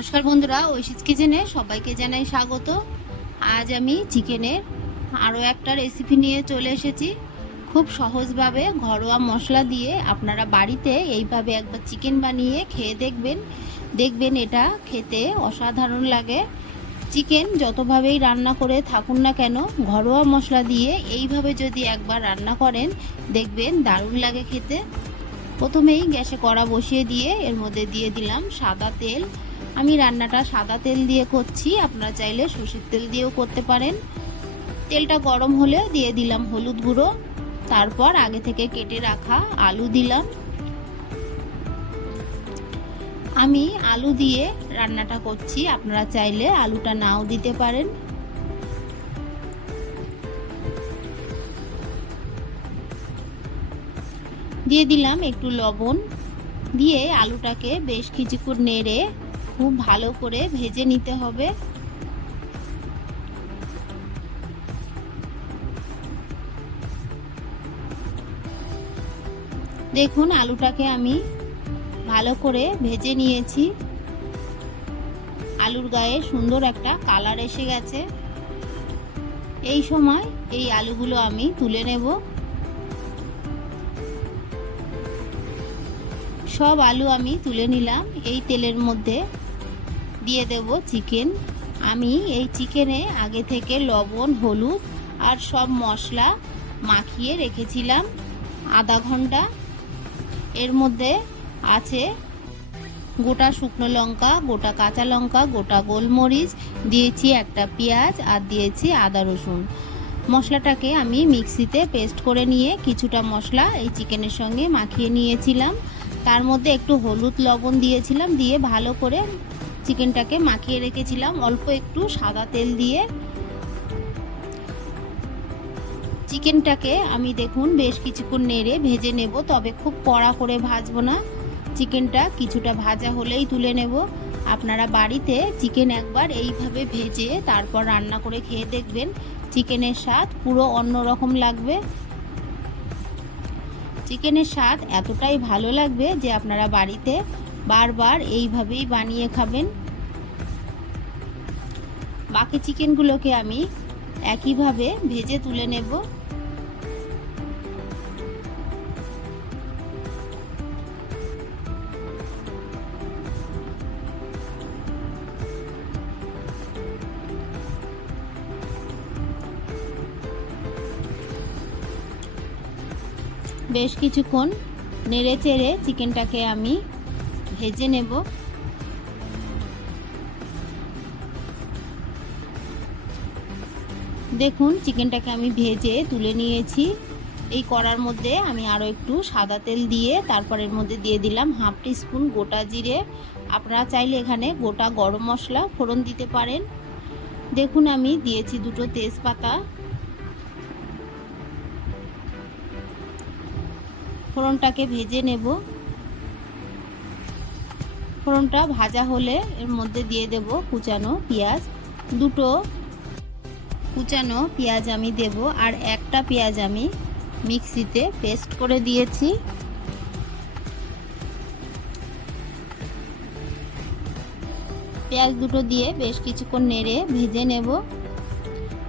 নমস্কার বন্ধুরা ঐশিস কিচেনে সবাইকে জানাই স্বাগত। আজ আমি চিকেনের আরও একটা রেসিপি নিয়ে চলে এসেছি। খুব সহজভাবে ঘরোয়া মশলা দিয়ে আপনারা বাড়িতে এইভাবে একবার চিকেন বানিয়ে খেয়ে দেখবেন। দেখবেন এটা খেতে অসাধারণ লাগে। চিকেন যতভাবেই রান্না করে থাকুন না কেন, ঘরোয়া মশলা দিয়ে এইভাবে যদি একবার রান্না করেন, দেখবেন দারুণ লাগে খেতে। প্রথমেই গ্যাসে কড়া বসিয়ে দিয়ে এর মধ্যে দিয়ে দিলাম সাদা তেল আমি রান্নাটা সাদা তেল দিয়ে করছি। আপনারা চাইলে সর্ষের তেল দিয়েও করতে পারেন। তেলটা গরম হলে দিয়ে দিলাম হলুদ গুঁড়ো। তারপর আগে থেকে কেটে রাখা আলু দিলাম। আমি আলু দিয়ে রান্নাটা করছি। আপনারা চাইলে আলুটা নাও দিতে পারেন। দিয়ে দিলাম একটু লবণ। দিয়ে আলুটাকে বেশ কিছুক্ষণ নেড়ে খুব ভালো করে ভেজে নিতে হবে। দেখুন, আলুটাকে আমি ভালো করে ভেজে নিয়েছি। আলুর গায়ে সুন্দর একটা কালার এসে গেছে। এই সময় এই আলুগুলো আমি তুলে নেব। সব আলু আমি তুলে নিলাম এই তেলের মধ্যে। দিয়ে দেব চিকেন আমি এই চিকেনে আগে থেকে লবণ, হলুদ আর সব মশলা মাখিয়ে রেখেছিলাম আধা ঘণ্টা। এর মধ্যে আছে গোটা শুকনো লঙ্কা, গোটা কাঁচা লঙ্কা, গোটা গোলমরিচ, দিয়েছি একটা পেঁয়াজ আর দিয়েছি আদা রসুন। মশলাটাকে আমি মিক্সিতে পেস্ট করে নিয়ে কিছুটা মশলা এই চিকেনের সঙ্গে মাখিয়ে নিয়েছিলাম। তার মধ্যে একটু হলুদ লবণ দিয়েছিলাম, দিয়ে ভালো করে চিকেনটাকে মাখিয়ে রেখেছিলাম, অল্প একটু সাদা তেল দিয়ে। চিকেনটাকে আমি দেখুন বেশ কিছুক্ষণ নেড়ে ভেজে নেব, তবে খুব কড়া করে ভাজবো না। চিকেনটা কিছুটা ভাজা হলেই তুলে নেব। আপনারা বাড়িতে চিকেন একবার এইভাবে ভেজে তারপর রান্না করে খেয়ে দেখবেন, চিকেনের স্বাদ পুরো অন্য রকম লাগবে। চিকেনের স্বাদ এতটাই ভালো লাগবে যে আপনারা বাড়িতে বারবার এইভাবেই বানিয়ে খাবেন। বাকি চিকেনগুলোকে আমি একইভাবে ভেজে তুলে নেব। বেশ কিছুক্ষণ নেড়ে চেড়ে চিকেনটাকে আমি ভেজে নেব। দেখুন চিকেনটাকে আমি ভেজে তুলে নিয়েছি। এই কড়ার মধ্যে আমি আরও একটু সাদা তেল দিয়ে তারপর এর মধ্যে দিয়ে দিলাম হাফ টি স্পুন গোটা জিরে। আপনারা চাইলে এখানে গোটা গরম মশলা ফোড়ন দিতে পারেন। দেখুন, আমি দিয়েছি দুটো তেজপাতা। ফোড়নটাকে ভেজে নেব। ফোড়নটা ভাজা হলে এর মধ্যে দিয়ে দেব কুচানো পেঁয়াজ। দুটো কুচানো পেঁয়াজ আমি দেব আর একটা পেঁয়াজ আমি মিক্সিতে পেস্ট করে দিয়েছি। পেঁয়াজ দুটো দিয়ে বেশ কিছুক্ষণ নেড়ে ভেজে নেব।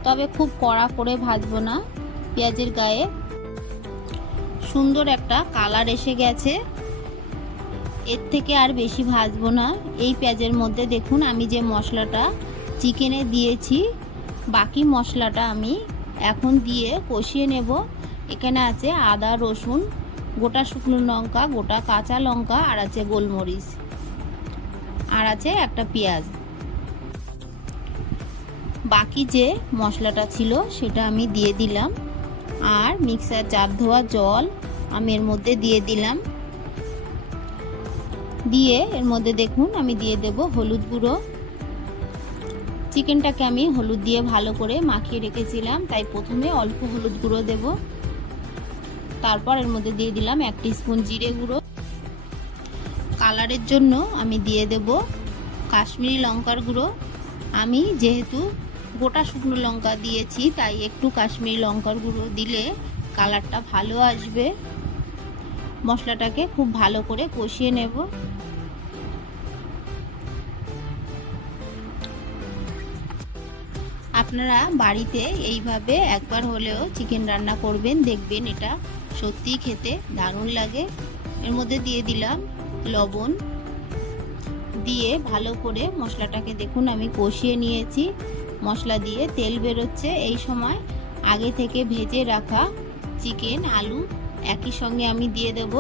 তবে খুব কড়া করে ভাজবো না। পেঁয়াজের গায়ে সুন্দর একটা কালার এসে গেছে। এর থেকে আর বেশি ভাজবো না। এই পেঁয়াজের মধ্যে দেখুন আমি যে মশলাটা চিকেনে দিয়েছি, বাকি মশলাটা আমি এখন দিয়ে কষিয়ে নেব। এখানে আছে আদা, রসুন, গোটা শুকনো লঙ্কা, গোটা কাঁচা লঙ্কা আর আছে গোলমরিচ আর আছে একটা পেঁয়াজ। বাকি যে মশলাটা ছিল সেটা আমি দিয়ে দিলাম। আর মিক্সার, জার ধোয়া জল আমি এর মধ্যে দিয়ে দিলাম। দিয়ে এর মধ্যে দেখুন আমি দিয়ে দেব হলুদ গুঁড়ো। চিকেনটাকে আমি হলুদ দিয়ে ভালো করে মাখিয়ে রেখেছিলাম, তাই প্রথমে অল্প হলুদ গুঁড়ো দেব। তারপর এর মধ্যে দিয়ে দিলাম এক স্পুন জিরে গুঁড়ো। কালারের জন্য আমি দিয়ে দেব কাশ্মীরি লঙ্কার গুঁড়ো। আমি যেহেতু গোটা শুকনো লঙ্কা দিয়েছি, তাই একটু কাশ্মীরি লঙ্কার গুঁড়ো দিলে কালারটা ভালো আসবে। মশলাটাকে খুব ভালো করে কষিয়ে নেব। আপনারা বাড়িতে এইভাবে একবার হলেও চিকেন রান্না করবেন, দেখবেন এটা সত্যিই খেতে দারুণ লাগে। এর মধ্যে দিয়ে দিলাম লবণ। দিয়ে ভালো করে মশলাটাকে দেখুন, আমি কষিয়ে নিয়েছি। মশলা দিয়ে তেল বেরোচ্ছে। এই সময় আগে থেকে ভেজে রাখা চিকেন আলু একই সঙ্গে আমি দিয়ে দেব।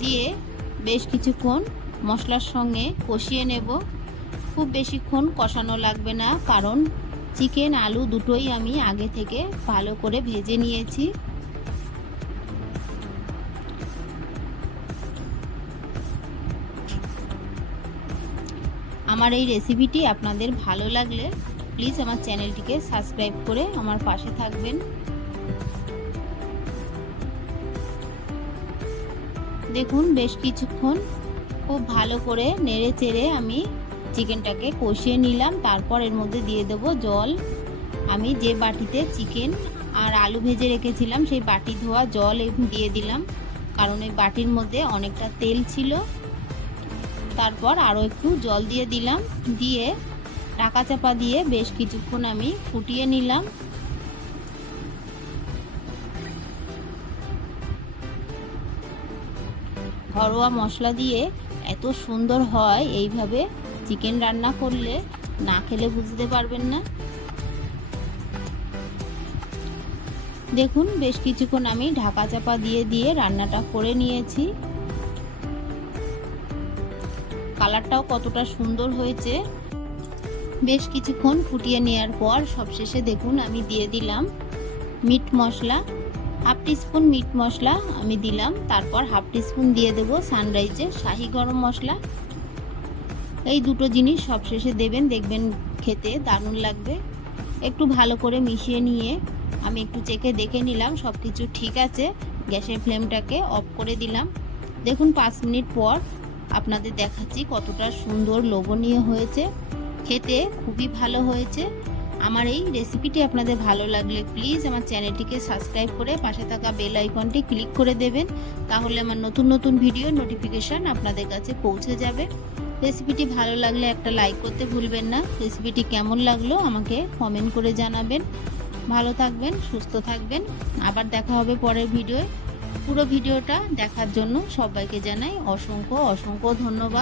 দিয়ে বেশ কিছুক্ষণ মশলার সঙ্গে কষিয়ে নেব। খুব বেশিক্ষণ কষানো লাগবে না, কারণ চিকেন আলু দুটোই আমি আগে থেকে ভালো করে ভেজে নিয়েছি। আমার এই রেসিপিটি আপনাদের ভালো লাগলে প্লিজ আমার চ্যানেলটিকে সাবস্ক্রাইব করে আমার পাশে থাকবেন। দেখুন, বেশ কিছুক্ষণ খুব ভালো করে নেড়ে চেড়ে আমি চিকেনটাকে কষিয়ে নিলাম, তারপর এর মধ্যে দিয়ে দেব জল। আমি যে বাটিতে চিকেন আর আলু ভেজে রেখেছিলাম, সেই বাটি ধোয়া জল দিয়ে দিলাম, কারণ এই বাটির মধ্যে অনেকটা তেল ছিল। তারপর আরও একটু জল দিয়ে দিলাম, দিয়ে টাকা চাপা দিয়ে বেশ কিছুক্ষণ আমি ফুটিয়ে নিলাম। ঘরোয়া মশলা দিয়ে এত সুন্দর হয় এইভাবে। চিকেন রান্না করলে না খেলে বুঝতে পারবেন না। দেখুন, বেশ কিছুক্ষণ আমি ঢাকা চাপা দিয়ে দিয়ে রান্নাটা করে নিয়েছি। কালারটাও কতটা সুন্দর হয়েছে। বেশ কিছুক্ষণ ফুটিয়ে নেওয়ার পর সবশেষে দেখুন, আমি দিয়ে দিলাম মিট মশলা। হাফ টিস্পুন মিট মশলা আমি দিলাম, তারপর হাফ টিস্পুন দিয়ে দেব সানরাইজের শাহি গরম মশলা। এই দুটো জিনিস সবশেষে দেবেন, দেখবেন খেতে দারুণ লাগবে। একটু ভালো করে মিশিয়ে নিয়ে আমি একটু চেকে দেখে নিলাম সব কিছু ঠিক আছে। গ্যাসের ফ্লেমটাকে অফ করে দিলাম। দেখুন, পাঁচ মিনিট পর আপনাদের দেখাচ্ছি কতটা সুন্দর লোভনীয় হয়েছে। খেতে খুবই ভালো হয়েছে। আমার এই রেসিপিটি আপনাদের ভালো লাগলে প্লিজ আমার চ্যানেলটিকে সাবস্ক্রাইব করে পাশে থাকা বেল আইকনটি ক্লিক করে দেবেন। তাহলে আমার নতুন নতুন ভিডিও নোটিফিকেশান আপনাদের কাছে পৌঁছে যাবে। রেসিপিটি ভালো লাগলে একটা লাইক করতে ভুলবেন না। রেসিপিটি কেমন লাগল আমাকে কমেন্ট করে জানাবেন। ভালো থাকবেন, সুস্থ থাকবেন। আবার দেখা হবে পরের ভিডিওয় পুরো ভিডিওটা দেখার জন্য সবাইকে জানাই অসংখ্য অসংখ্য ধন্যবাদ।